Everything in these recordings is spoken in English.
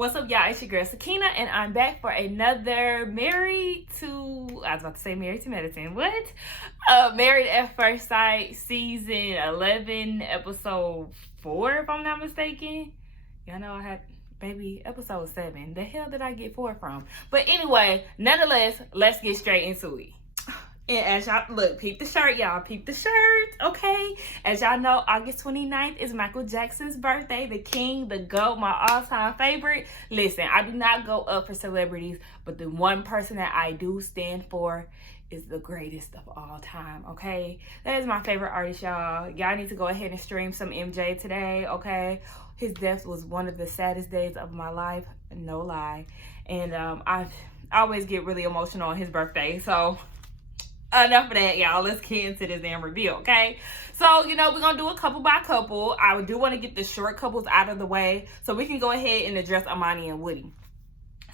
What's up, y'all? It's your girl Sakina, and I'm back for another Married to Medicine. Married at First Sight, season 11, episode 4, if I'm not mistaken. Y'all know I had episode 7. The hell did I get 4 from? But anyway, nonetheless, let's get straight into it. And as y'all look, peep the shirt, y'all. Peep the shirt, okay? As y'all know, August 29th is Michael Jackson's birthday. The king, the GOAT, my all-time favorite. Listen, I do not go up for celebrities, but the one person that I do stand for is the greatest of all time, okay? That is my favorite artist, y'all. Y'all need to go ahead and stream some MJ today, okay? His death was one of the saddest days of my life, no lie. And I always get really emotional on his birthday, so enough of that, y'all. Let's get into this damn review, okay? So, we're going to do a couple by couple. I do want to get the short couples out of the way so we can go ahead and address Amani and Woody.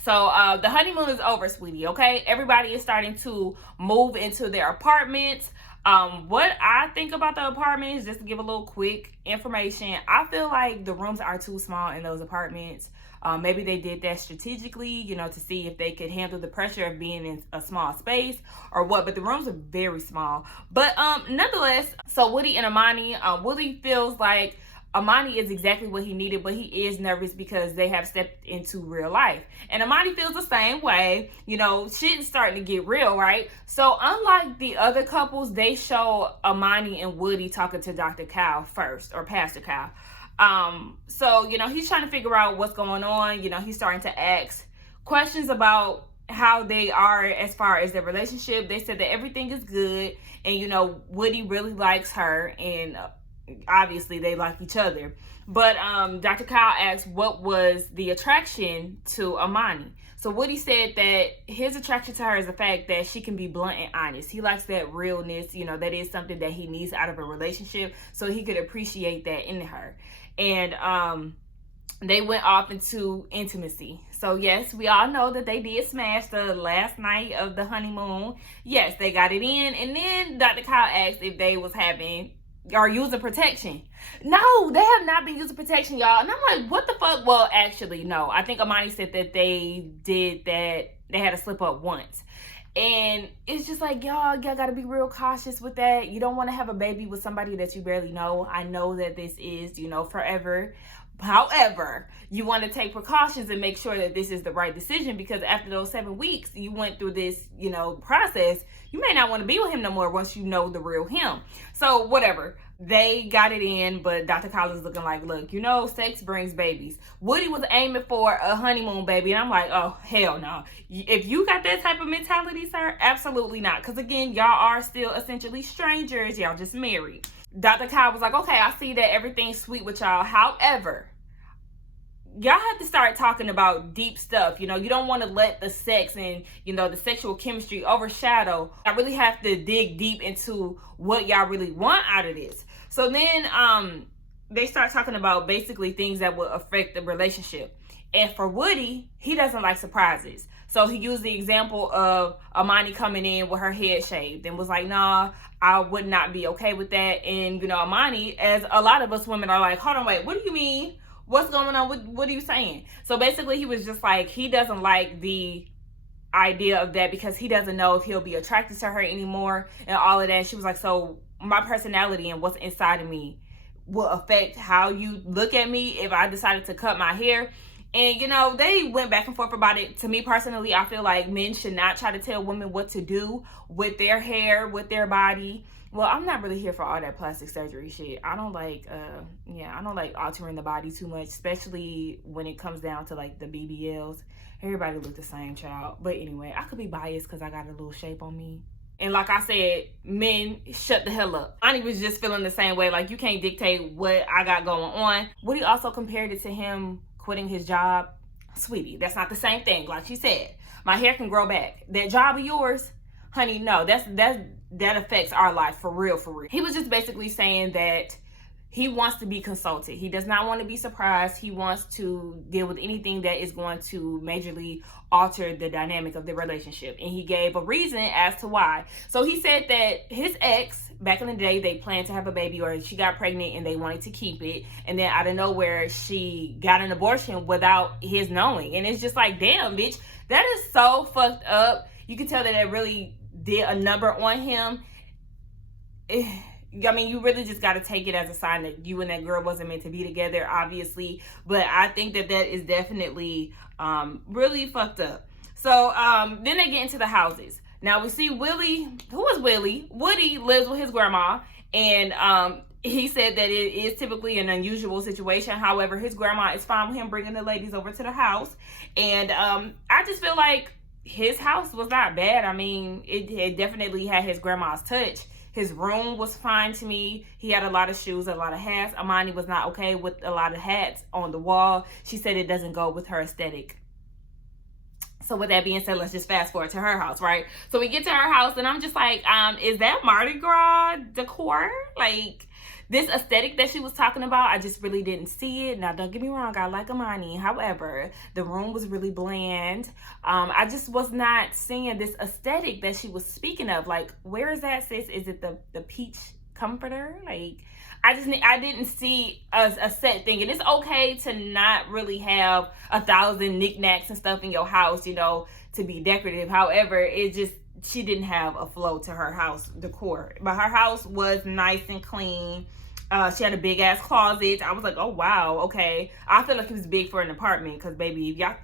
So, the honeymoon is over, sweetie, okay? Everybody is starting to move into their apartments. What I think about the apartments, just to give a little quick information, I feel like the rooms are too small in those apartments. Maybe they did that strategically, to see if they could handle the pressure of being in a small space or what. But the rooms are very small. But nonetheless, so Woody and Amani, Woody feels like Amani is exactly what he needed, but he is nervous because they have stepped into real life. And Amani feels the same way. Shit's starting to get real, right? So unlike the other couples, they show Amani and Woody talking to Dr. Kyle first, or Pastor Kyle. So, he's trying to figure out what's going on. He's starting to ask questions about how they are as far as their relationship. They said that everything is good, and, Woody really likes her, and obviously they like each other. But Dr. Kyle asked what was the attraction to Amani. So Woody said that his attraction to her is the fact that she can be blunt and honest. He likes that realness. That is something that he needs out of a relationship, so he could appreciate that in her. And they went off into intimacy. So yes, we all know that they did smash the last night of the honeymoon. Yes, they got it in. And then Dr. Kyle asked if they was having or using protection. No, they have not been using protection, y'all. And I'm like, what the fuck? Well, actually, no. I think Amani said that they did that. They had to slip up once. And it's just like, y'all gotta be real cautious with that. You don't want to have a baby with somebody that you barely know. I know that this is, forever. However, you want to take precautions and make sure that this is the right decision, because after those 7 weeks, you went through this, process. You may not want to be with him no more once you know the real him. So whatever. They got it in, but Dr. Collins looking like, look, sex brings babies. Woody was aiming for a honeymoon baby, and I'm like, oh, hell no. If you got that type of mentality, sir, absolutely not. Because again, y'all are still essentially strangers. Y'all just married. Dr. Kyle was like, okay, I see that everything's sweet with y'all. However, y'all have to start talking about deep stuff. You don't want to let the sex and, the sexual chemistry overshadow. I really have to dig deep into what y'all really want out of this. So then they start talking about basically things that will affect the relationship. And for Woody, he doesn't like surprises. So he used the example of Amani coming in with her head shaved and was like, nah, I would not be okay with that. And, Amani, as a lot of us women are like, hold on, wait, what do you mean? What's going on? What are you saying? So basically he was just like, he doesn't like the idea of that because he doesn't know if he'll be attracted to her anymore and all of that. And she was like, so my personality and what's inside of me will affect how you look at me if I decided to cut my hair. And, they went back and forth about it. To me personally, I feel like men should not try to tell women what to do with their hair, with their body. Well, I'm not really here for all that plastic surgery shit. I don't like, I don't like altering the body too much, especially when it comes down to like the BBLs. Everybody look the same, child. But anyway, I could be biased because I got a little shape on me. And like I said, men, shut the hell up. Ani was just feeling the same way. Like, you can't dictate what I got going on. Woody also compared it to him quitting his job. Sweetie, that's not the same thing. Like she said, my hair can grow back. That job of yours, honey, no, that affects our life for real, for real. He was just basically saying that he wants to be consulted. He does not want to be surprised. He wants to deal with anything that is going to majorly alter the dynamic of the relationship. And he gave a reason as to why. So he said that his ex, back in the day, they planned to have a baby, or she got pregnant and they wanted to keep it. And then out of nowhere, she got an abortion without his knowing. And it's just like, damn, bitch, that is so fucked up. You can tell that it really did a number on him. I mean, you really just got to take it as a sign that you and that girl wasn't meant to be together, obviously. But I think that is definitely really fucked up. So then they get into the houses. Now we see Willie. Who is Willie? Woody lives with his grandma. And he said that it is typically an unusual situation. However, his grandma is fine with him bringing the ladies over to the house. And I just feel like his house was not bad. I mean, it definitely had his grandma's touch. His room was fine to me. He had a lot of shoes, a lot of hats. Amani was not okay with a lot of hats on the wall. She said it doesn't go with her aesthetic. So with that being said, let's just fast forward to her house, right? So we get to her house and I'm just like, is that Mardi Gras decor? Like, this aesthetic that she was talking about, I just really didn't see it. Now, don't get me wrong, I like Amani. However, the room was really bland. I just was not seeing this aesthetic that she was speaking of. Like, where is that, sis? Is it the peach comforter? Like, I didn't see a set thing. And it's okay to not really have 1,000 knickknacks and stuff in your house, you know, to be decorative. However, she didn't have a flow to her house decor. But her house was nice and clean. She had a big ass closet. I was like, oh wow, okay. I feel like it was big for an apartment, because baby, if y'all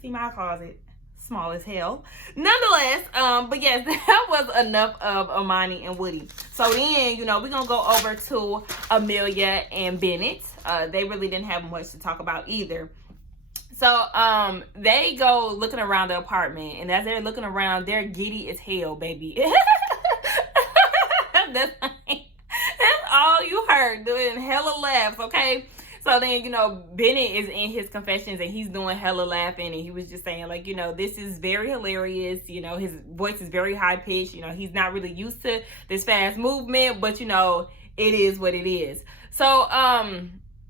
see my closet, small as hell. Nonetheless, but yes, that was enough of Amani and Woody. So then, you know, we're gonna go over to Amelia and Bennett. They really didn't have much to talk about either. So they go looking around the apartment, and as they're looking around, they're giddy as hell, baby. That's all you heard, doing hella laughs, okay? So then, you know, Bennett is in his confessions and he's doing hella laughing, and he was just saying, like, you know, this is very hilarious. You know, his voice is very high pitched. You know, he's not really used to this fast movement, but, you know, it is what it is. So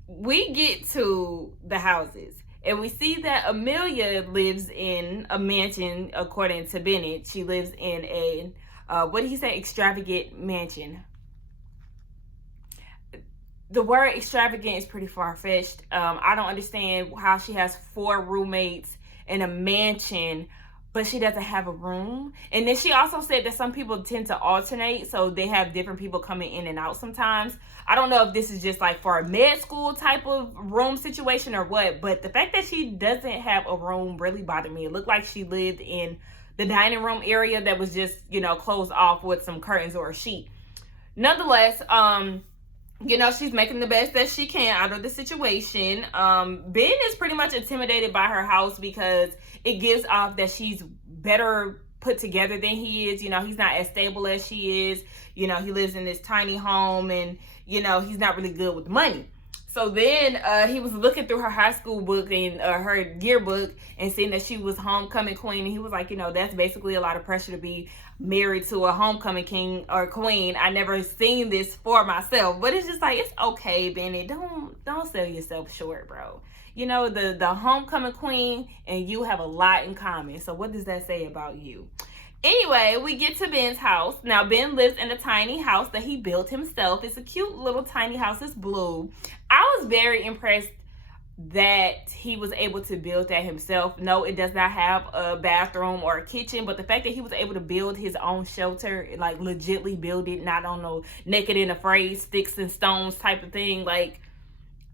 we get to the houses. And we see that Amelia lives in a mansion, according to Bennett. She lives in a, what did he say? Extravagant mansion. The word extravagant is pretty far-fetched. I don't understand how she has 4 roommates in a mansion, but she doesn't have a room. And then she also said that some people tend to alternate, so they have different people coming in and out sometimes. I don't know if this is just like for a med school type of room situation or what, but the fact that she doesn't have a room really bothered me. It looked like she lived in the dining room area that was just, you know, closed off with some curtains or a sheet. Nonetheless, you know, she's making the best that she can out of the situation. Ben is pretty much intimidated by her house because it gives off that she's better put together than he is. You know, he's not as stable as she is. You know, he lives in this tiny home, and, you know, he's not really good with money. So then he was looking through her high school book and her yearbook and seeing that she was homecoming queen. And he was like, you know, that's basically a lot of pressure to be married to a homecoming king or queen. I never seen this for myself, but it's just like, it's okay, Benny. Don't sell yourself short, bro. You know, the homecoming queen and you have a lot in common. So what does that say about you? Anyway, we get to Ben's house. Now, Ben lives in a tiny house that he built himself. It's a cute little tiny house. It's blue. I was very impressed that he was able to build that himself. No, it does not have a bathroom or a kitchen, but the fact that he was able to build his own shelter, like legitly build it, not on no naked and afraid, sticks and stones type of thing, like,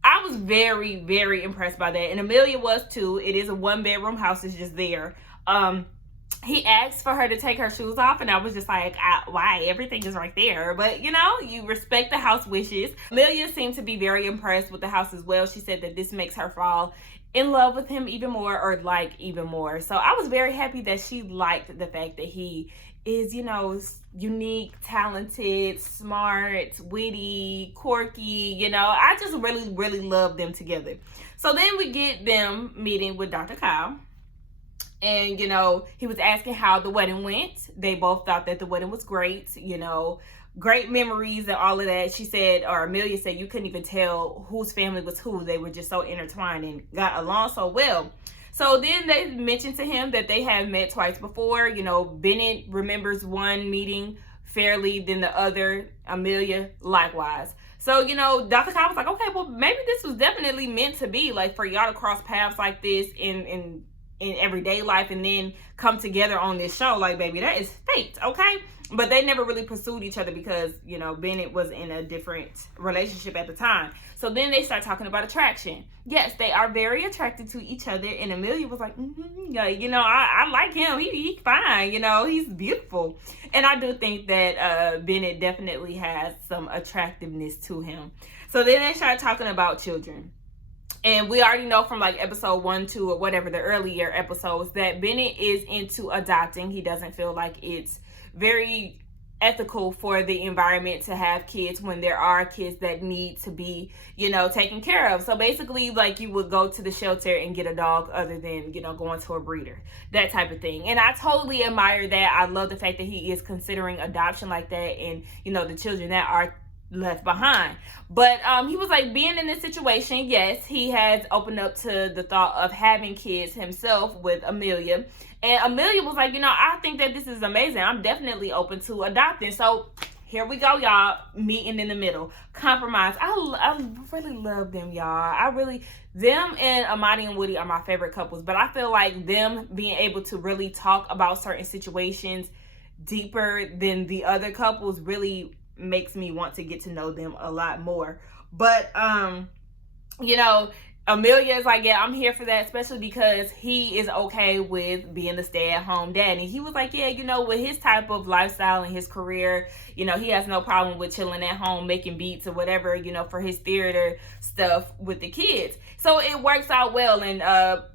I was very, very impressed by that. And Amelia was too. It is a 1-bedroom house. It's just there. He asked for her to take her shoes off, and I was just like, why? Everything is right there. But, you know, you respect the house wishes. Amelia seemed to be very impressed with the house as well. She said that this makes her fall in love with him even more, or like even more. So I was very happy that she liked the fact that he is, you know, unique, talented, smart, witty, quirky. You know, I just really, really love them together. So then we get them meeting with Dr. Kyle. And, you know, he was asking how the wedding went. They both thought that the wedding was great. You know, great memories and all of that. She said, or Amelia said, you couldn't even tell whose family was who. They were just so intertwined and got along so well. So then they mentioned to him that they had met twice before. You know, Bennett remembers one meeting fairly, then the other, Amelia, likewise. So, you know, Dr. Kyle was like, okay, well, maybe this was definitely meant to be, like, for y'all to cross paths like this in everyday life and then come together on this show. Like, baby, that is fate, okay? But they never really pursued each other because, you know, Bennett was in a different relationship at the time. So then they start talking about attraction. Yes, they are very attracted to each other. And Amelia was like, yeah, you know, I like him. He's fine. You know, he's beautiful. And I do think that Bennett definitely has some attractiveness to him. So then they start talking about children. And we already know from like episode 1, 2, or whatever, the earlier episodes, that Bennett is into adopting. He doesn't feel like it's very ethical for the environment to have kids when there are kids that need to be, you know, taken care of. So basically, like, you would go to the shelter and get a dog other than, you know, going to a breeder, that type of thing. And I totally admire that. I love the fact that he is considering adoption like that, and, you know, the children that are left behind. But he was like, being in this situation, yes, he has opened up to the thought of having kids himself with Amelia. And Amelia was like, you know, I think that this is amazing. I'm definitely open to adopting. So here we go, y'all, meeting in the middle, compromise. I really love them, y'all. Them and Amani and Woody are my favorite couples, but I feel like them being able to really talk about certain situations deeper than the other couples really makes me want to get to know them a lot more. But you know, Amelia is like, yeah, I'm here for that, especially because he is okay with being the stay-at-home dad. And he was like, yeah, you know, with his type of lifestyle and his career, you know, he has no problem with chilling at home, making beats or whatever, you know, for his theater stuff with the kids. So it works out well. And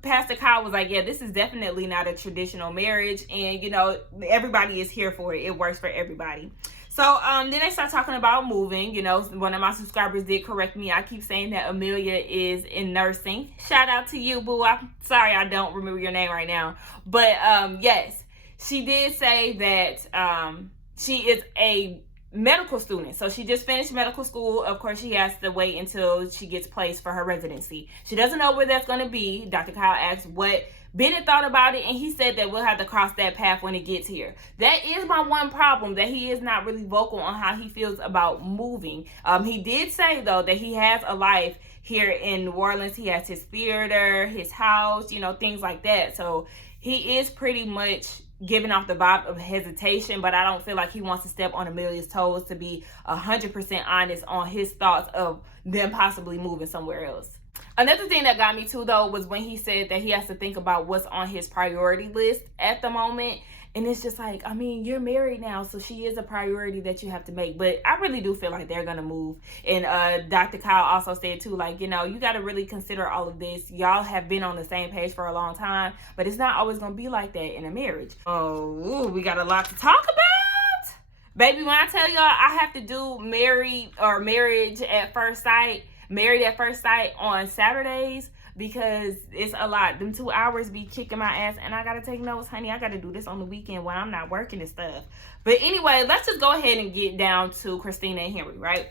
Pastor Kyle was like, yeah, this is definitely not a traditional marriage. And, you know, everybody is here for it. It works for everybody. So then they start talking about moving. You know, one of my subscribers did correct me. I keep saying that Amelia is in nursing. Shout out to you, boo. I'm sorry I don't remember your name right now. But yes, she did say that she is a medical student. So she just finished medical school. Of course, she has to wait until she gets placed for her residency. She doesn't know where that's going to be. Dr. Kyle asked what Bennett thought about it, and he said that we'll have to cross that path when it gets here. That is my one problem, that he is not really vocal on how he feels about moving. He did say, though, that he has a life here in New Orleans. He has his theater, his house, you know, things like that. So he is pretty much giving off the vibe of hesitation, but I don't feel like he wants to step on Amelia's toes to be 100% honest on his thoughts of them possibly moving somewhere else. Another thing that got me too, though, was when he said that he has to think about what's on his priority list at the moment. And it's just like, I mean, you're married now, so she is a priority that you have to make. But I really do feel like they're going to move. And Dr. Kyle also said too, like, you know, you got to really consider all of this. Y'all have been on the same page for a long time, but it's not always going to be like that in a marriage. Oh, we got a lot to talk about. Baby, when I tell y'all I have to do married at first sight on Saturdays, because it's a lot. Them 2 hours be kicking my ass, and I gotta take notes, honey. I gotta do this on the weekend when I'm not working and stuff. But anyway, let's just go ahead and get down to Christina and Henry, right?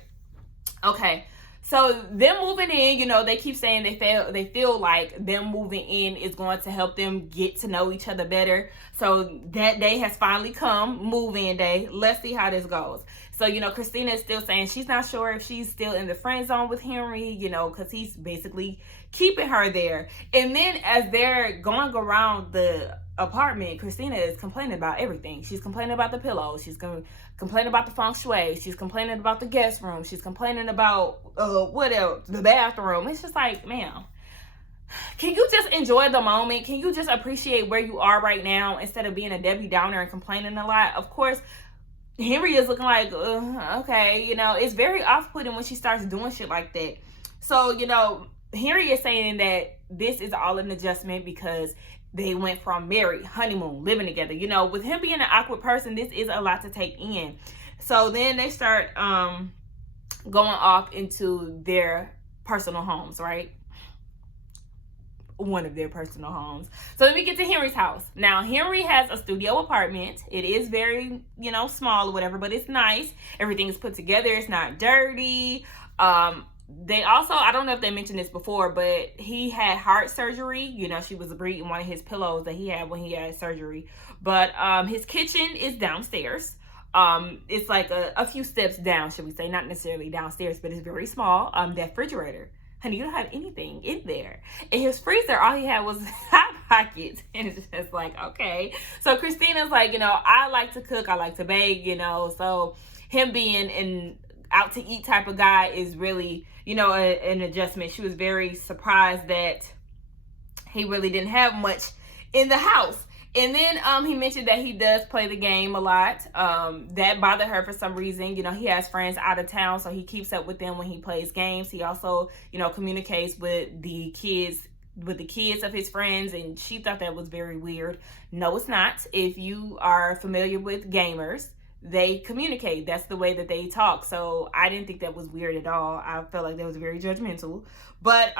Okay, so them moving in, you know, they keep saying they feel like them moving in is going to help them get to know each other better. So that day has finally come, move-in day. Let's see how this goes. So, you know, Christina is still saying she's not sure if she's still in the friend zone with Henry, you know, because he's basically keeping her there. And then as they're going around the apartment, Christina is complaining about everything. She's complaining about the pillows. She's complaining about the feng shui. She's complaining about the guest room. She's complaining about, what else? The bathroom. It's just like, ma'am, can you just enjoy the moment? Can you just appreciate where you are right now instead of being a Debbie Downer and complaining a lot? Of course, Henry is looking like, okay, you know, it's very off-putting when she starts doing shit like that. So, you know, Henry is saying that this is all an adjustment because they went from married, honeymoon, living together. You know, with him being an awkward person, this is a lot to take in. So then they start going off into their personal homes, right? one of their personal homes. So then we get to Henry's house. Now, Henry has a studio apartment. It is very, small or whatever, but it's nice. Everything is put together. It's not dirty. They also, I don't know if they mentioned this before, but he had heart surgery. She was breathing one of his pillows that he had when he had surgery. But his kitchen is downstairs. It's like a few steps down, should we say. Not necessarily downstairs, but it's very small. That refrigerator. Honey, you don't have anything in there. In his freezer, all he had was Hot Pockets. And it's just like, okay. So Christina's like, I like to cook. I like to bake, So him being an out to eat type of guy is really, an adjustment. She was very surprised that he really didn't have much in the house. And then he mentioned that he does play the game a lot. That bothered her for some reason. He has friends out of town, so he keeps up with them when he plays games. He also, communicates with the kids of his friends, and she thought that was very weird. No, it's not. If you are familiar with gamers, they communicate. That's the way that they talk. So I didn't think that was weird at all. I felt like that was very judgmental. But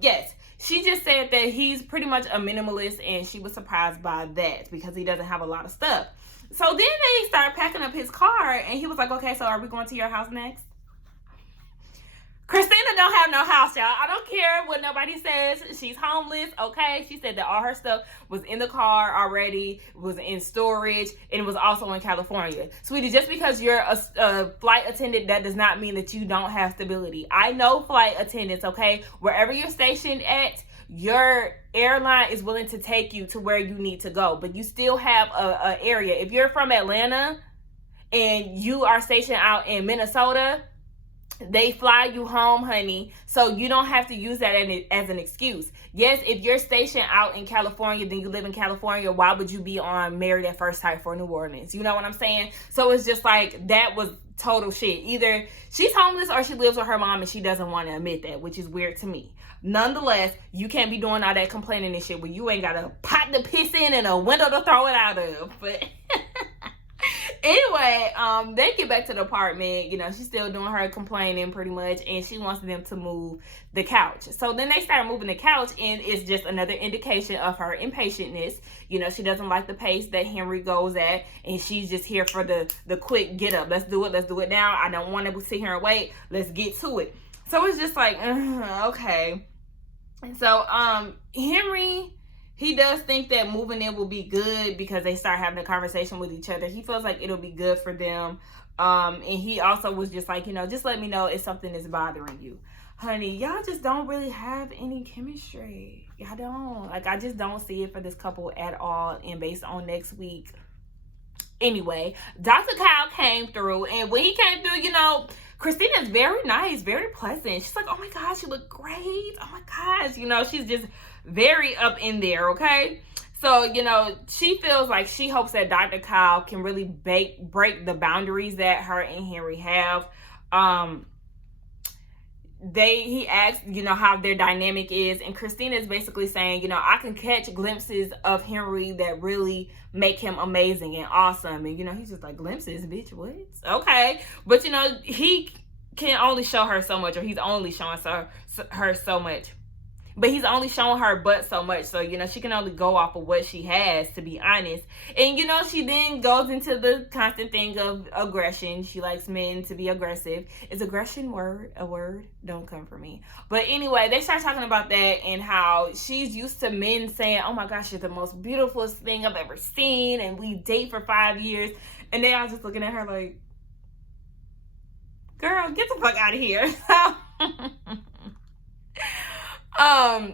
yes, she just said that he's pretty much a minimalist, and she was surprised by that because he doesn't have a lot of stuff. So then they start packing up his car, and he was like, okay, so are we going to your house next? Christina don't have no house, y'all. I don't care what nobody says. She's homeless, okay? She said that all her stuff was in the car already, was in storage, and it was also in California. Sweetie, just because you're a flight attendant, that does not mean that you don't have stability. I know flight attendants, okay? Wherever you're stationed at, your airline is willing to take you to where you need to go, but you still have a area. If you're from Atlanta and you are stationed out in Minnesota, they fly you home, honey, so you don't have to use that as an excuse. Yes, if you're stationed out in California, then you live in California, why would you be on Married at First Sight for New Orleans? You know what I'm saying? So it's just like, that was total shit. Either she's homeless or she lives with her mom and she doesn't want to admit that, which is weird to me. Nonetheless, you can't be doing all that complaining and shit when you ain't got a pot to piss in and a window to throw it out of. But anyway, they get back to the apartment. She's still doing her complaining pretty much, and she wants them to move the couch. So then they start moving the couch, and it's just another indication of her impatientness. She doesn't like the pace that Henry goes at, and she's just here for the quick get up. Let's do it now. I don't want to sit here and wait. Let's get to it. So it's just like, okay. So Henry, he does think that moving in will be good because they start having a conversation with each other. He feels like it'll be good for them. And he also was just like, just let me know if something is bothering you. Honey, y'all just don't really have any chemistry. Y'all don't. Like, I just don't see it for this couple at all. And based on next week. Anyway, Dr. Kyle came through. And when he came through, Christina's very nice, very pleasant. She's like, oh my gosh, you look great. Oh my gosh. She's just very up in there, okay? So, she feels like she hopes that Dr. Kyle can really break the boundaries that her and Henry have. He asked, how their dynamic is, and Christina is basically saying, I can catch glimpses of Henry that really make him amazing and awesome. And, he's just like, glimpses, bitch, what? Okay. But, he can only show her so much, or he's only showing her so much. But he's only showing her butt so much. So, she can only go off of what she has, to be honest. And, she then goes into the constant thing of aggression. She likes men to be aggressive. Is aggression a word? Don't come for me. But anyway, they start talking about that and how she's used to men saying, oh my gosh, you're the most beautiful thing I've ever seen. And we date for 5 years. And they all just looking at her like, girl, get the fuck out of here.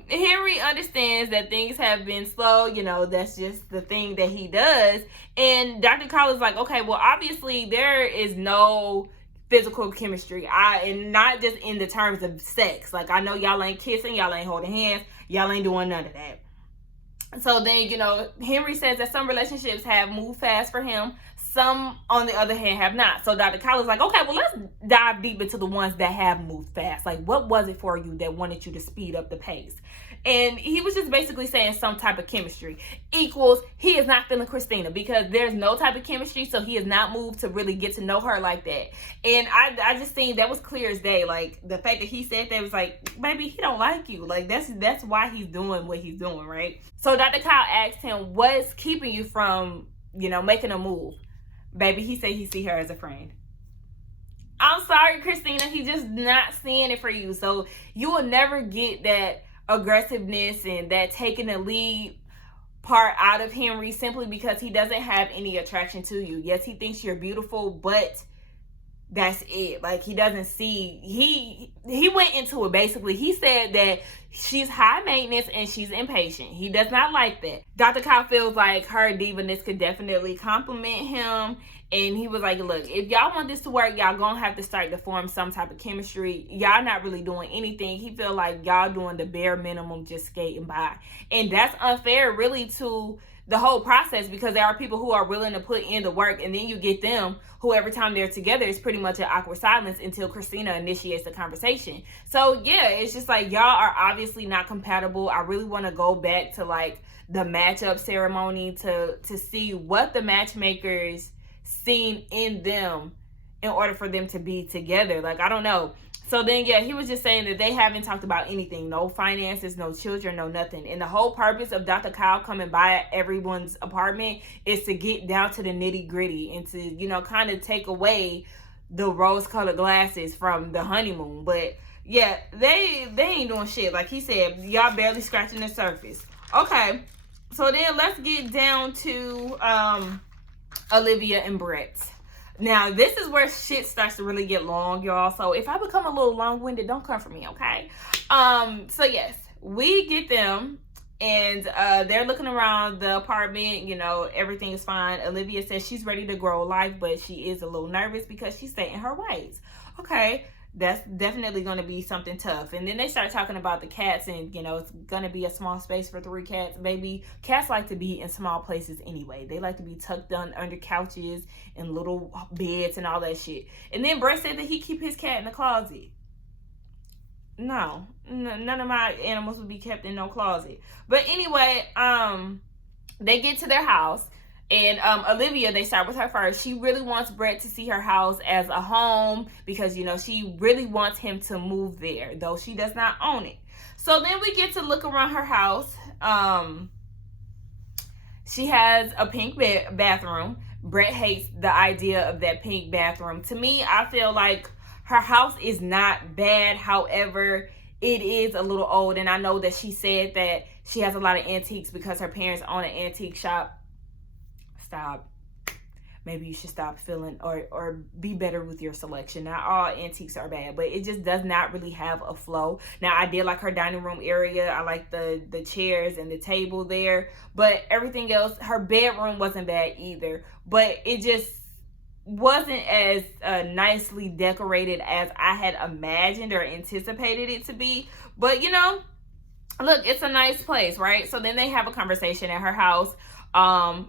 Henry understands that things have been slow. That's just the thing that he does. And Dr. Kyle is like, okay, well, obviously there is no physical chemistry. And not just in the terms of sex. Like, I know y'all ain't kissing, y'all ain't holding hands, y'all ain't doing none of that. So then, Henry says that some relationships have moved fast for him. Some, on the other hand, have not. So Dr. Kyle is like, okay, well, let's dive deep into the ones that have moved fast. Like, what was it for you that wanted you to speed up the pace? And he was just basically saying some type of chemistry equals he is not feeling Christina because there's no type of chemistry, so he is not moved to really get to know her like that. And I just think that was clear as day. Like, the fact that he said that was like, baby, he don't like you. Like, that's why he's doing what he's doing, right? So Dr. Kyle asked him, what's keeping you from, making a move? Baby, he said he see her as a friend. I'm sorry, Christina, he's just not seeing it for you. So you will never get that aggressiveness and that taking the lead part out of Henry simply because he doesn't have any attraction to you. Yes, he thinks you're beautiful, but that's it. Like, he doesn't see, he went into it basically. He said that she's high maintenance and she's impatient. He does not like that. Dr. Kyle feels like her divaness could definitely compliment him. And he was like, look, if y'all want this to work, y'all gonna have to start to form some type of chemistry. Y'all not really doing anything. He feel like y'all doing the bare minimum, just skating by. And that's unfair really to the whole process, because there are people who are willing to put in the work, and then you get them who every time they're together it's pretty much an awkward silence until Christina initiates the conversation. So yeah, it's just like, y'all are obviously not compatible. I really want to go back to like the matchup ceremony to see what the matchmakers seen in them in order for them to be together. Like, I don't know. So then, yeah, he was just saying that they haven't talked about anything. No finances, no children, no nothing. And the whole purpose of Dr. Kyle coming by everyone's apartment is to get down to the nitty gritty and to, kind of take away the rose-colored glasses from the honeymoon. But yeah, they ain't doing shit. Like he said, y'all barely scratching the surface. Okay, so then let's get down to Olivia and Brett. Now, this is where shit starts to really get long, y'all. So if I become a little long-winded, don't come for me, okay? So yes, we get them, and they're looking around the apartment. Everything is fine. Olivia says she's ready to grow life, but she is a little nervous because she's set in her ways. Okay, that's definitely going to be something tough. And then they start talking about the cats, and it's going to be a small space for 3 cats. Baby, cats like to be in small places anyway. They like to be tucked under couches and little beds and all that shit. And then Brett said that he keep his cat in the closet. No, none of my animals would be kept in no closet. But anyway, they get to their house. And Olivia, they start with her first. She really wants Brett to see her house as a home because, she really wants him to move there, though she does not own it. So then we get to look around her house. She has a pink bathroom. Brett hates the idea of that pink bathroom. To me, I feel like her house is not bad. However, it is a little old. And I know that she said that she has a lot of antiques because her parents own an antique shop. Stop. Maybe you should stop feeling or be better with your selection. Not all antiques are bad, but it just does not really have a flow. Now, I did like her dining room area. I like the chairs and the table there, but everything else, her bedroom wasn't bad either, but it just wasn't as nicely decorated as I had imagined or anticipated it to be. But look, it's a nice place, right? So then they have a conversation at her house.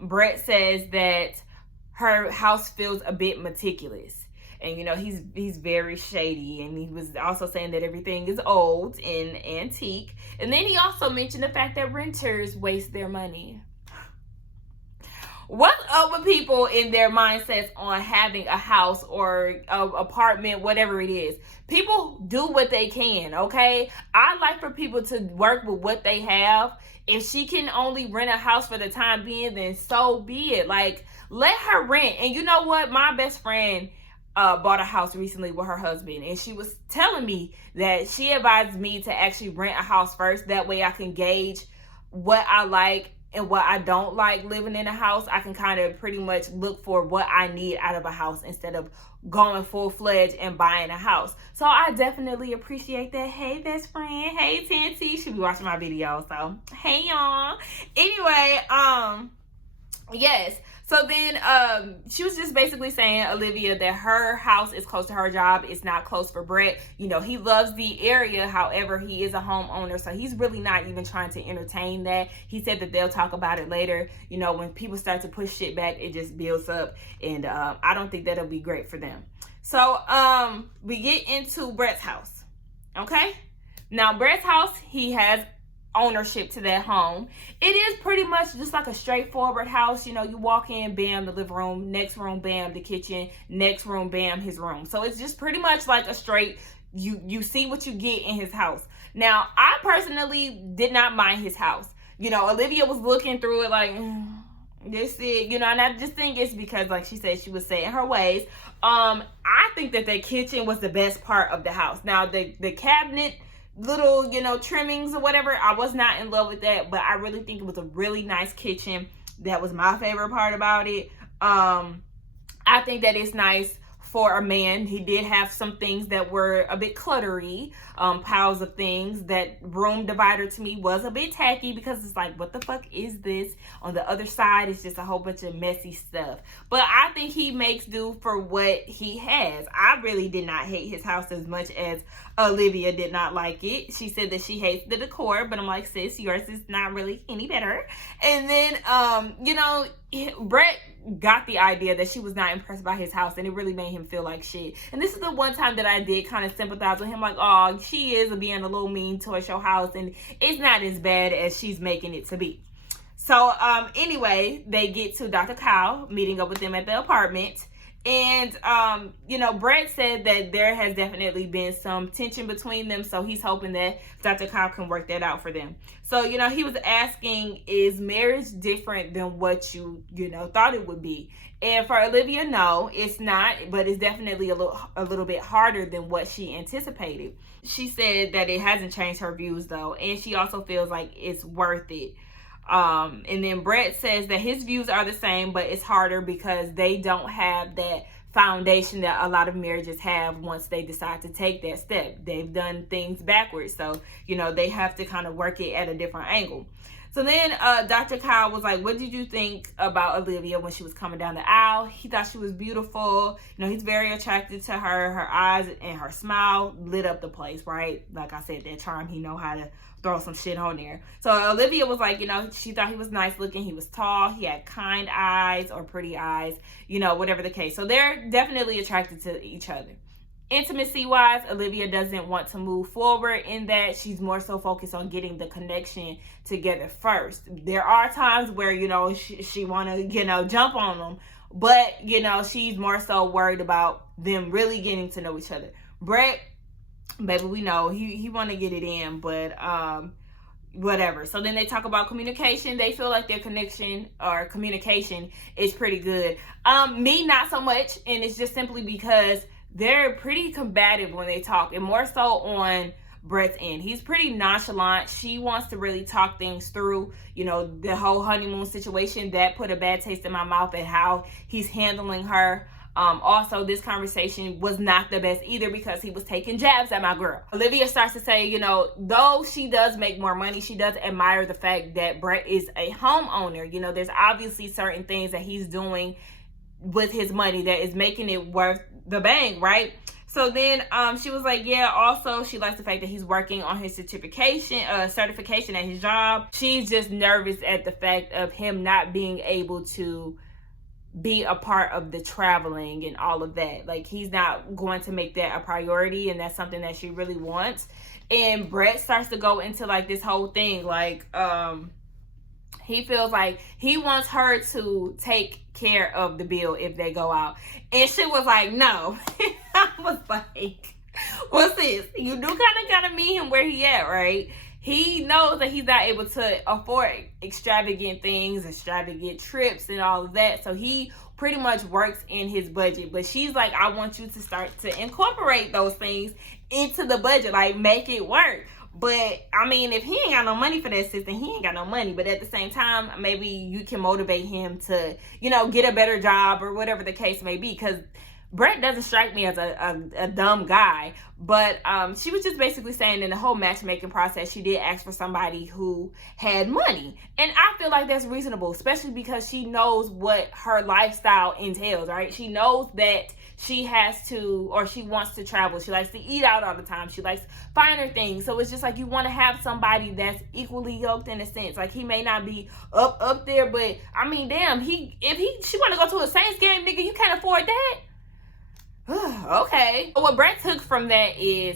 Brett says that her house feels a bit meticulous, and he's very shady, and he was also saying that everything is old and antique. And then he also mentioned the fact that renters waste their money. What's up with people in their mindsets on having a house or an apartment, whatever it is? People do what they can, okay? I like for people to work with what they have. If she can only rent a house for the time being, then so be it. Like, let her rent. And you know what? My best friend bought a house recently with her husband, and she was telling me that she advised me to actually rent a house first. That way I can gauge what I like and what I don't like living in a house. I can kind of pretty much look for what I need out of a house instead of going full-fledged and buying a house. So I definitely appreciate that. Hey, best friend. Hey, Tanty. She be watching my video, so hey, y'all. Anyway, yes. So then she was just basically saying, Olivia, that her house is close to her job. It's not close for Brett. He loves the area. However, he is a homeowner, so he's really not even trying to entertain that. He said that they'll talk about it later. When people start to push shit back, it just builds up. And I don't think that'll be great for them. So we get into Brett's house. Okay? Now, Brett's house, he has ownership to that home. It is pretty much just like a straightforward house. You know, you walk in, bam, the living room, next room, bam, the kitchen, next room, bam, his room. So it's just pretty much like a straight, you see what you get in his house. Now, I personally did not mind his house. You know, Olivia was looking through it like, this is, you know, and I just think it's because, like she said, she was set in her ways. I think that the kitchen was the best part of the house. Now, the cabinet, little, you know, trimmings or whatever, I was not in love with that, but I really think it was a really nice kitchen. That was my favorite part about it. I think that it's nice for a man. He did have some things that were a bit cluttery, piles of things. That room divider to me was a bit tacky, because it's like, what the fuck is this? On the other side, it's just a whole bunch of messy stuff. But I think he makes do for what he has. I really did not hate his house as much as Olivia did not like it. She said that she hates the decor, but I'm like, sis, yours is not really any better. And then, you know, Brett got the idea that she was not impressed by his house, and it really made him feel like shit. And this is the one time that I did kind of sympathize with him, like, oh, she is being a little mean towards your house, and it's not as bad as she's making it to be. So anyway, they get to Dr. Kyle, meeting up with them at the apartment. And, you know, Brett said that there has definitely been some tension between them. So he's hoping that Dr. Kyle can work that out for them. So, you know, he was asking, is marriage different than what you know, thought it would be? And for Olivia, no, it's not. But it's definitely a little bit harder than what she anticipated. She said that it hasn't changed her views, though. And she also feels like it's worth it. And then Brett says that his views are the same, but it's harder because they don't have that foundation that a lot of marriages have once they decide to take that step. They've done things backwards, so, you know, they have to kind of work it at a different angle. So then Dr. Kyle was like, what did you think about Olivia when she was coming down the aisle? He thought she was beautiful. You know, he's very attracted to her. Her eyes and her smile lit up the place, right? Like I said, that charm, he know how to throw some shit on there. So Olivia was like, you know, she thought he was nice looking. He was tall. He had kind eyes or pretty eyes, you know, whatever the case. So they're definitely attracted to each other. Intimacy wise, Olivia doesn't want to move forward in that. She's more so focused on getting the connection together first. There are times where, you know, she want to, you know, jump on them, but, you know, she's more so worried about them really getting to know each other. Brett, baby, we know he want to get it in, but whatever. So then they talk about communication. They feel like their connection or communication is pretty good. Me, not so much, and it's just simply because they're pretty combative when they talk, and more so on Brett's end. He's pretty nonchalant. She wants to really talk things through. You know, the whole honeymoon situation, that put a bad taste in my mouth at how he's handling her. Also, this conversation was not the best either because he was taking jabs at my girl. Olivia starts to say, you know, though she does make more money, she does admire the fact that Brett is a homeowner. You know, there's obviously certain things that he's doing with his money that is making it worth the bang, right? So then she was like, yeah, also she likes the fact that he's working on his certification at his job. She's just nervous at the fact of him not being able to be a part of the traveling and all of that. Like, he's not going to make that a priority, and that's something that she really wants. And Brett starts to go into like this whole thing, like he feels like he wants her to take care of the bill if they go out. And she was like, no. I was like, what's this? You do kind of meet him where he at, right? He knows that he's not able to afford extravagant things, extravagant trips and all of that. So he pretty much works in his budget. But she's like, I want you to start to incorporate those things into the budget, like make it work. But I mean, if he ain't got no money for that system, he ain't got no money. But at the same time, maybe you can motivate him to, you know, get a better job or whatever the case may be. Because Brett doesn't strike me as a dumb guy. But she was just basically saying in the whole matchmaking process, she did ask for somebody who had money. And I feel like that's reasonable, especially because she knows what her lifestyle entails, right? She knows that she has to, or she wants to travel. She likes to eat out all the time. She likes finer things. So it's just like you want to have somebody that's equally yoked in a sense. Like, he may not be up there, but I mean, damn, she want to go to a Saints game, nigga, you can't afford that? Okay. What Brett took from that is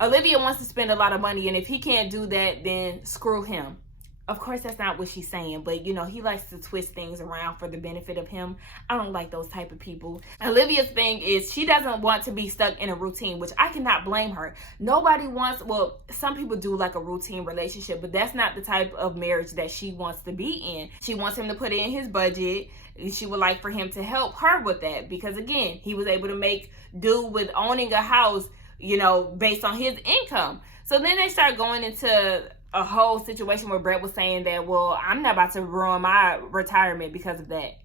Olivia wants to spend a lot of money, and if he can't do that, then screw him. Of course, that's not what she's saying, but you know, he likes to twist things around for the benefit of him. I don't like those type of people. Olivia's thing is she doesn't want to be stuck in a routine, which I cannot blame her. Nobody wants, well, some people do like a routine relationship, but that's not the type of marriage that she wants to be in. She wants him to put in his budget. She would like for him to help her with that because, again, he was able to make do with owning a house, you know, based on his income. So then they start going into a whole situation where Brett was saying that, well, I'm not about to ruin my retirement because of that.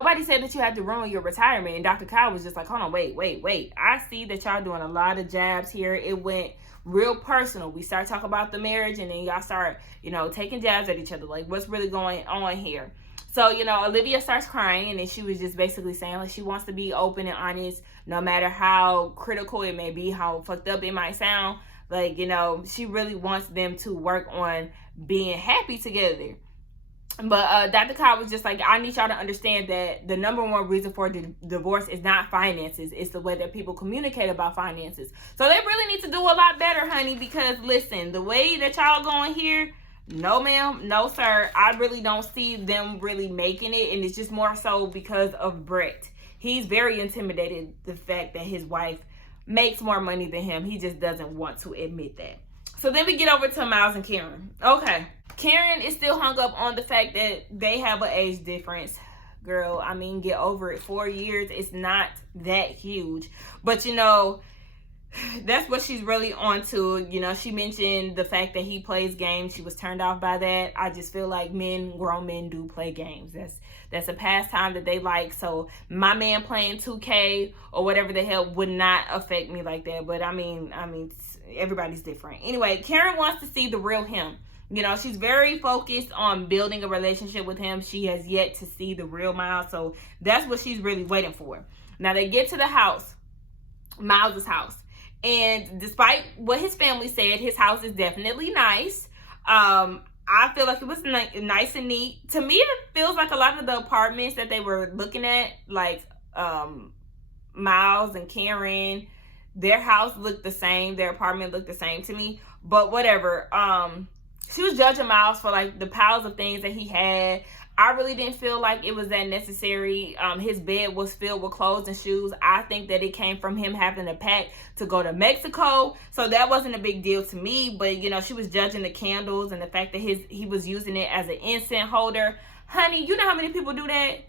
Nobody said that you had to ruin your retirement. And Dr. Kyle was just like, hold on, wait. I see that y'all doing a lot of jabs here. It went real personal. We start talking about the marriage and then y'all start, you know, taking jabs at each other. Like, what's really going on here? So, you know, Olivia starts crying, and then she was just basically saying, like, she wants to be open and honest, no matter how critical it may be, how fucked up it might sound. Like, you know, she really wants them to work on being happy together. But Dr. Kyle was just like, I need y'all to understand that the number one reason for divorce is not finances. It's the way that people communicate about finances. So they really need to do a lot better, honey, because, listen, the way that y'all going here, no, ma'am, no, sir. I really don't see them really making it, and it's just more so because of Brett. He's very intimidated the fact that his wife makes more money than him. He just doesn't want to admit that. So then we get over to Miles and Karen. Okay, Karen is still hung up on the fact that they have an age difference. Girl, I mean, get over it. 4 years, it's not that huge. But, you know, that's what she's really on to. You know, she mentioned the fact that he plays games. She was turned off by that. I just feel like grown men do play games. That's a pastime that they like. So my man playing 2K or whatever the hell would not affect me like that. But I mean, everybody's different. Anyway, Karen wants to see the real him. You know, she's very focused on building a relationship with him. She has yet to see the real Miles. So that's what she's really waiting for. Now they get to the house, Miles's house. And despite what his family said, his house is definitely nice. I feel like it was nice and neat. To me, it feels like a lot of the apartments that they were looking at, like Miles and Karen, their house looked the same. Their apartment looked the same to me. But whatever. She was judging Miles for like the piles of things that he had. I really didn't feel like it was that necessary. His bed was filled with clothes and shoes. I think that it came from him having to pack to go to Mexico. So that wasn't a big deal to me. But, you know, she was judging the candles and the fact that he was using it as an incense holder. Honey, you know how many people do that?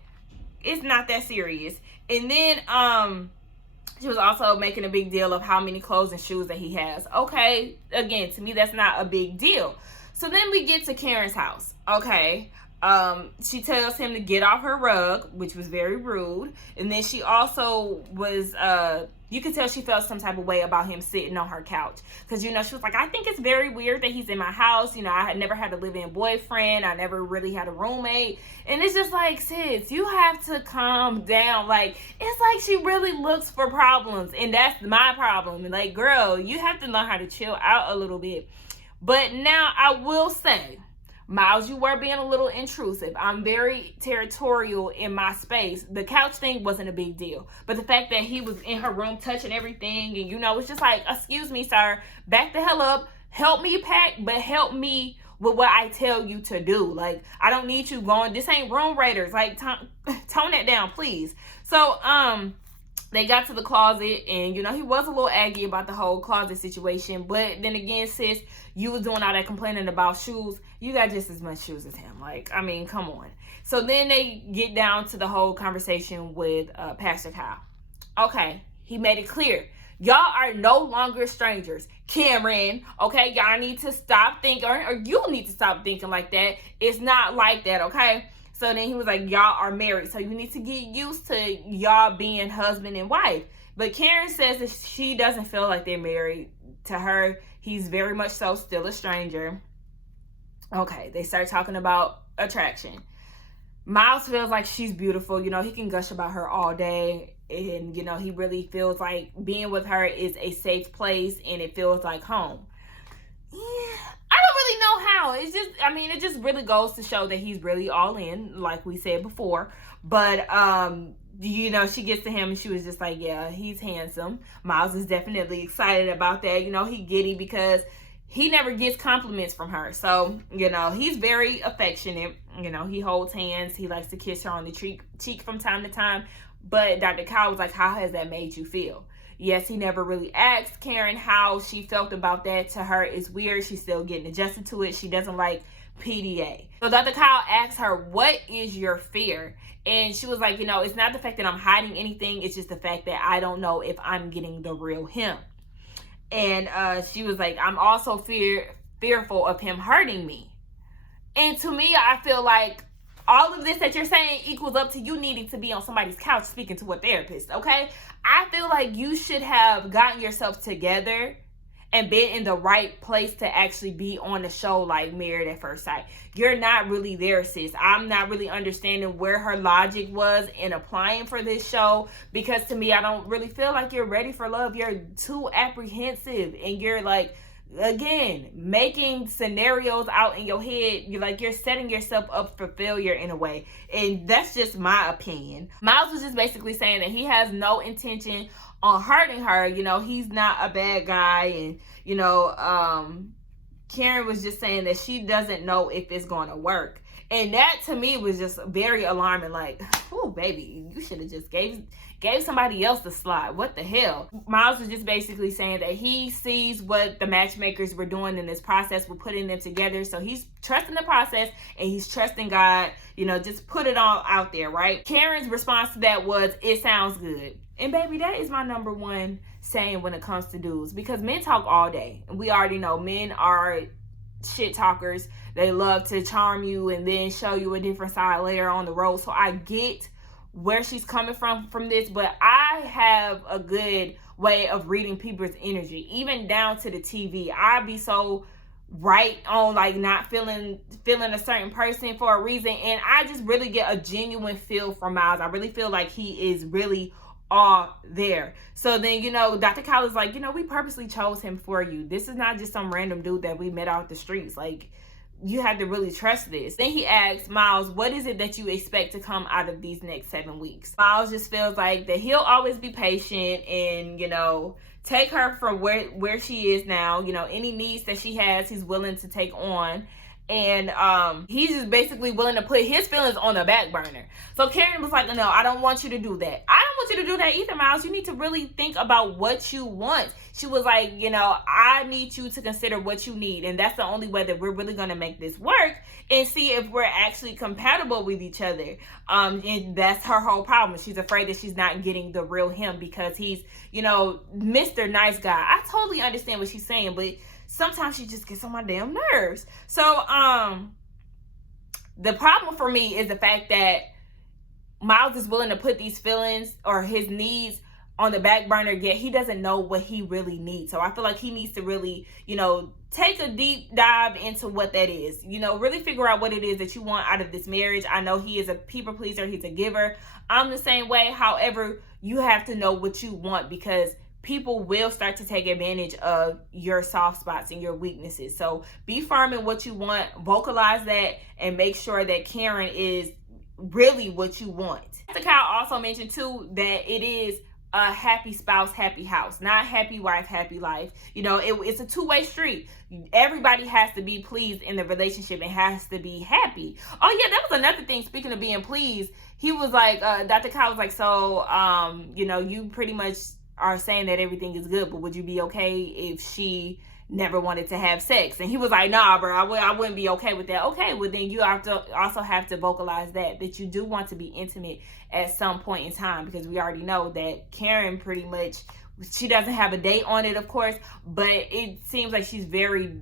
It's not that serious. And then she was also making a big deal of how many clothes and shoes that he has. Okay, again, to me, that's not a big deal. So then we get to Karen's house. Okay. She tells him to get off her rug, which was very rude. And then she also was, you could tell she felt some type of way about him sitting on her couch. Because, you know, she was like, I think it's very weird that he's in my house. You know, I had never had a live-in boyfriend. I never really had a roommate. And it's just like, sis, you have to calm down. Like, it's like she really looks for problems. And that's my problem. And like, girl, you have to learn how to chill out a little bit. But now I will say, Miles, you were being a little intrusive. I'm very territorial in my space. The couch thing wasn't a big deal. But the fact that he was in her room touching everything, and, you know, it's just like, excuse me, sir, back the hell up. Help me pack, but help me with what I tell you to do. Like, I don't need you going, this ain't room raiders. Like, tone that down, please. So, they got to the closet, and, you know, he was a little aggy about the whole closet situation. But then again, sis, you was doing all that complaining about shoes. You got just as much shoes as him. Like, I mean, come on. So then they get down to the whole conversation with Pastor Kyle. Okay, he made it clear. Y'all are no longer strangers. Karen, okay, y'all need to stop thinking, or you need to stop thinking like that. It's not like that, okay? So then he was like, y'all are married, so you need to get used to y'all being husband and wife. But Karen says that she doesn't feel like they're married. To her, he's very much so still a stranger. Okay, they start talking about attraction. Miles feels like she's beautiful. You know, he can gush about her all day. And, you know, he really feels like being with her is a safe place and it feels like home. Yeah, I don't really know how. It's just, I mean, it just really goes to show that he's really all in, like we said before. But, you know, she gets to him and she was just like, yeah, he's handsome. Miles is definitely excited about that. You know, he giddy because he never gets compliments from her. So, you know, he's very affectionate. You know, he holds hands. He likes to kiss her on the cheek from time to time. But Dr. Kyle was like, how has that made you feel? Yes, he never really asked Karen how she felt about that. To her, it's weird. She's still getting adjusted to it. She doesn't like PDA. So Dr. Kyle asks her, what is your fear? And she was like, you know, it's not the fact that I'm hiding anything. It's just the fact that I don't know if I'm getting the real him. And she was like, I'm also fearful of him hurting me. And to me, I feel like all of this that you're saying equals up to you needing to be on somebody's couch speaking to a therapist, okay? I feel like you should have gotten yourself together and been in the right place to actually be on the show like Married at First Sight. You're not really there, sis. I'm not really understanding where her logic was in applying for this show, because to me, I don't really feel like you're ready for love. You're too apprehensive, and you're like, again, making scenarios out in your head. You're setting yourself up for failure in a way. And that's just my opinion. Miles was just basically saying that he has no intention on hurting her. You know, he's not a bad guy. And, you know, Karen was just saying that she doesn't know if it's going to work. And that to me was just very alarming. Like, oh, baby, you should have just gave somebody else the slot. What the hell? Miles was just basically saying that he sees what the matchmakers were doing in this process. We're putting them together. So he's trusting the process and he's trusting God. You know, just put it all out there, right? Karen's response to that was, it sounds good. And baby, that is my number one saying when it comes to dudes, because men talk all day. And we already know men are shit talkers. They love to charm you and then show you a different side later on the road. So I get where she's coming from this, but I have a good way of reading people's energy, even down to the TV. I be so right on, like, not feeling a certain person for a reason, and I just really get a genuine feel from Miles. I really feel like he is really all there. So then, you know, Dr. Kyle is like, you know, we purposely chose him for you. This is not just some random dude that we met out the streets. Like, you have to really trust this. Then he asks Miles, what is it that you expect to come out of these next 7 weeks? Miles just feels like that he'll always be patient and, you know, take her from where she is now. You know, any needs that she has, he's willing to take on. And he's just basically willing to put his feelings on the back burner. So Karen was like, no, I don't want you to do that. I don't want you to do that either, Miles. You need to really think about what you want. She was like, you know, I need you to consider what you need. And that's the only way that we're really going to make this work and see if we're actually compatible with each other. And that's her whole problem. She's afraid that she's not getting the real him because he's, you know, Mr. Nice Guy. I totally understand what she's saying, but sometimes she just gets on my damn nerves. So, the problem for me is the fact that Miles is willing to put these feelings or his needs on the back burner, yet he doesn't know what he really needs. So I feel like he needs to really, you know, take a deep dive into what that is. You know, really figure out what it is that you want out of this marriage. I know he is a people pleaser. He's a giver. I'm the same way. However, you have to know what you want, because people will start to take advantage of your soft spots and your weaknesses. So be firm in what you want, vocalize that, and make sure that Karen is really what you want. Dr. Kyle also mentioned too that it is a happy spouse, happy house, not happy wife, happy life. You know, it's a two-way street. Everybody has to be pleased in the relationship and has to be happy. Oh yeah, that was another thing. Speaking of being pleased, he was like, Dr. Kyle was like, so, you know, you pretty much are saying that everything is good, but would you be okay if she never wanted to have sex? And he was like, nah, bro, I wouldn't be okay with that. Okay, well then you also have to vocalize that you do want to be intimate at some point in time, because we already know that Karen pretty much, she doesn't have a date on it, of course, but it seems like she's very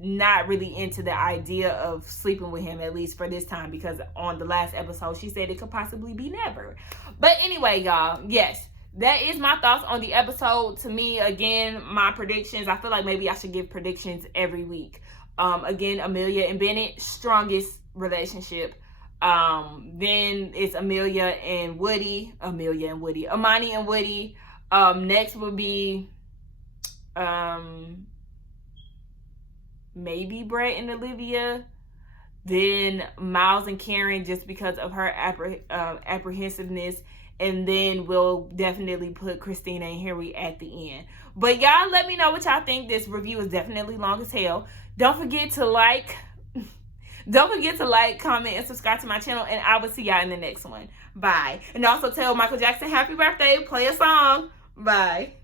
not really into the idea of sleeping with him, at least for this time, because on the last episode she said it could possibly be never. But anyway, y'all, yes, that is my thoughts on the episode. To me, again, my predictions, I feel like maybe I should give predictions every week. Again, Amelia and Bennett, strongest relationship. Then it's Amelia and Woody, Amani and Woody. Next would be maybe Brett and Olivia, then Miles and Karen just because of her apprehensiveness, and then we'll definitely put Christina and Harry at the end. But y'all let me know what y'all think. This review is definitely long as hell. Don't forget to like, comment, and subscribe to my channel, and I will see y'all in the next one. Bye. And also tell Michael Jackson happy birthday, play a song. Bye.